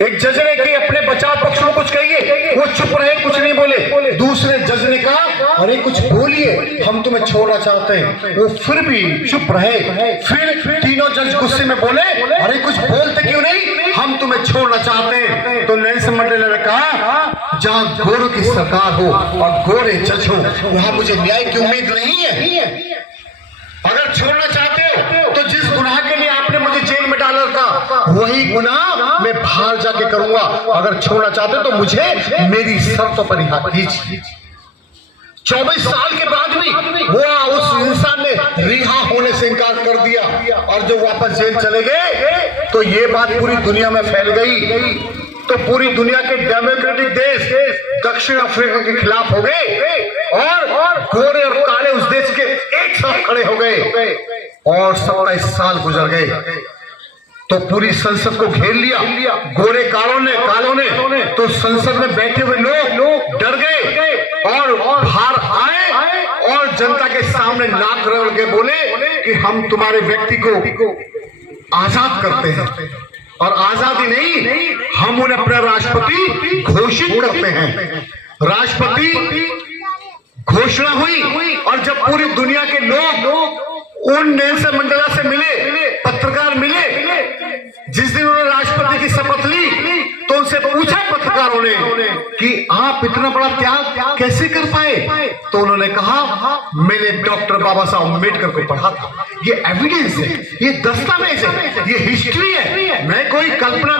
एक जज ने कि अपने बचाव पक्ष में कुछ कहिए, वो चुप रहे, कुछ नहीं बोले। दूसरे जज ने कहा अरे कुछ बोलिए, हम तुम्हें छोड़ना चाहते हैं। वो फिर भी चुप रहे। फिर तीनों जज गुस्से में बोले अरे कुछ बोलते क्यों नहीं, हम तुम्हें छोड़ना चाहते हैं। तो नेल्सन मंडेला ने कहा जहां गोरों की सरकार हो और गोरे जज हो, वहां मुझे न्याय की उम्मीद नहीं है। अगर छोड़ना चाहते हो तो जिस गुनाह के लिए आपने मुझे जेल में डाला था वही गुनाह मैं बाहर जाके करूंगा। अगर छोड़ना चाहते हो तो मुझे मेरी शर्तों पर रिहा कीजिए। 24 साल के बाद भी वो उस इंसान ने रिहा होने से इनकार कर दिया और जो वापस जेल चले गए तो ये बात पूरी दुनिया में फैल गई। तो पूरी दुनिया के डेमोक्रेटिक देश दक्षिण अफ्रीका के खिलाफ हो गए और गोरे और काले उस देश के एक साथ खड़े हो गए और 27 साल गुजर गए। तो पूरी संसद को घेर लिया गोरे कालों ने। तो संसद में बैठे हुए लोग डर गए और बाहर आए और जनता के सामने नाक रगड़ के बोले कि हम तुम्हारे व्यक्ति को आजाद करते हैं और आजादी नहीं, हम उन्हें अपना राष्ट्रपति घोषित करते हैं। राष्ट्रपति घोषणा हुई और जब पूरी दुनिया के लोग उन नेल्सन मंडेला से मिले, पत्रकार मिले, जिस दिन उन्होंने राष्ट्रपति की शपथ ली तो उनसे पूछा पत्रकारों ने कि आप इतना बड़ा त्याग कैसे कर पाए। तो उन्होंने कहा मैंने डॉक्टर बाबा साहब अम्बेडकर को पढ़ा था, ये एविडेंस है, ये दस्तावेज है, ये हिस्ट्री है, मैं कोई कल्पना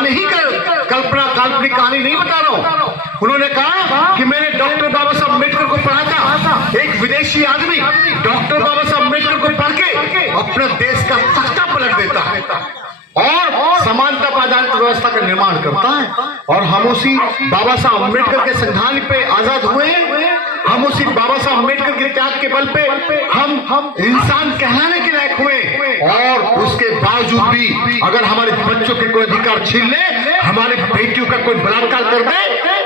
काल्पनिक कहानी नहीं बता रहा हूं। उन्होंने कहा कि मैंने डॉक्टर बाबा साहब अम्बेडकर को पढ़ा था। एक विदेशी आदमी डॉक्टर बाबा साहब अम्बेडकर को पढ़ के अपना देश का तख्ता पलट देता है और समानता प्राधान्य व्यवस्था का निर्माण करता है। और हम उसी बाबा साहब अम्बेडकर के संविधान पे आजाद हुए हैं। हम उसी बाबा साहब अम्बेडकर के त्याग के बल पे हम इंसान कहलाने के लायक हुए। और उसके बावजूद भी अगर हमारे बच्चों के कोई अधिकार छीन ले, हमारे बेटियों का कोई बलात्कार कर दे,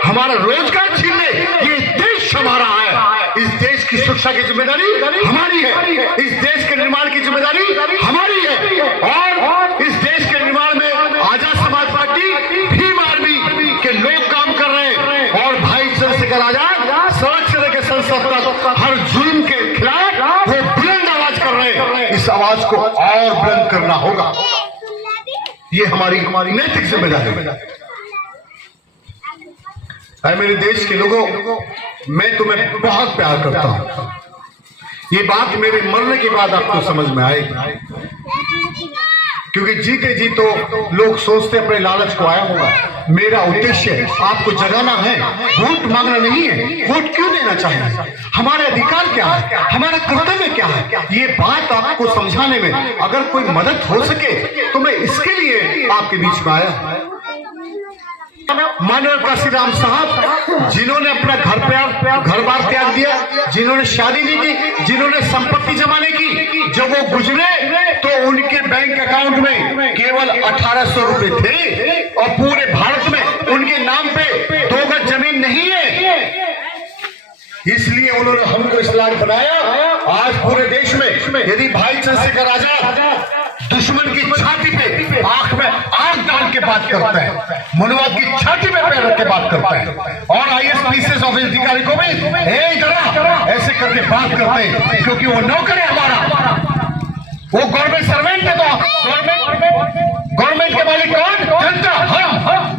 हमारा रोजगार छीन ले, ये देश हमारा है। इस देश की सुरक्षा की जिम्मेदारी हमारी है, इस देश के निर्माण की जिम्मेदारी हमारी है। और इस देश के निर्माण में आजाद समाज पार्टी, भीम आर्मी के लोग काम कर रहे हैं और भाई चंद्रशेखर आजाद सड़क से लेकर संसद तक हर जुल्म के खिलाफ वो बुलंद आवाज कर रहे हैं। इस आवाज को और बुलंद करना होगा, ये हमारी नैतिक जिम्मेदारी है। मेरे देश के लोगों, मैं तुम्हें बहुत प्यार करता हूं। ये बात मेरे मरने के बाद आपको समझ में आएगी, क्योंकि जीते जी तो लोग सोचते अपने लालच को आया होगा। मेरा उद्देश्य आपको जगाना है, वोट मांगना नहीं है। वोट क्यों देना चाहिए, हमारे अधिकार क्या है, हमारा कर्तव्य क्या है, ये बात आपको समझाने में अगर कोई मदद हो सके तो मैं इसके लिए आपके बीच में आया। मानव काशीराम साहब, जिन्होंने अपना घर बार त्याग दिया, जिन्होंने शादी नहीं की, जिन्होंने संपत्ति जमा नहीं की, जब वो गुजरे तो उनके बैंक अकाउंट में केवल 1800 रुपए थे और पूरे भारत में उनके नाम पे 2 गज जमीन नहीं है। इसलिए उन्होंने हमको इस लायक बनाया। आज पूरे देश में यदि भाई चंद्रशेखर आजाद दुश्मन की छाती पे आंख में आग डाल के बात करता है, मनुवाद की छाती पे पैर रख के बात करता है और IAS ऑफिस अधिकारी को भी ऐसे करके बात करते हैं, क्योंकि वो नौकर है हमारा, वो गवर्नमेंट सर्वेंट है। तो गवर्नमेंट के मालिक कौन? जनता, हम।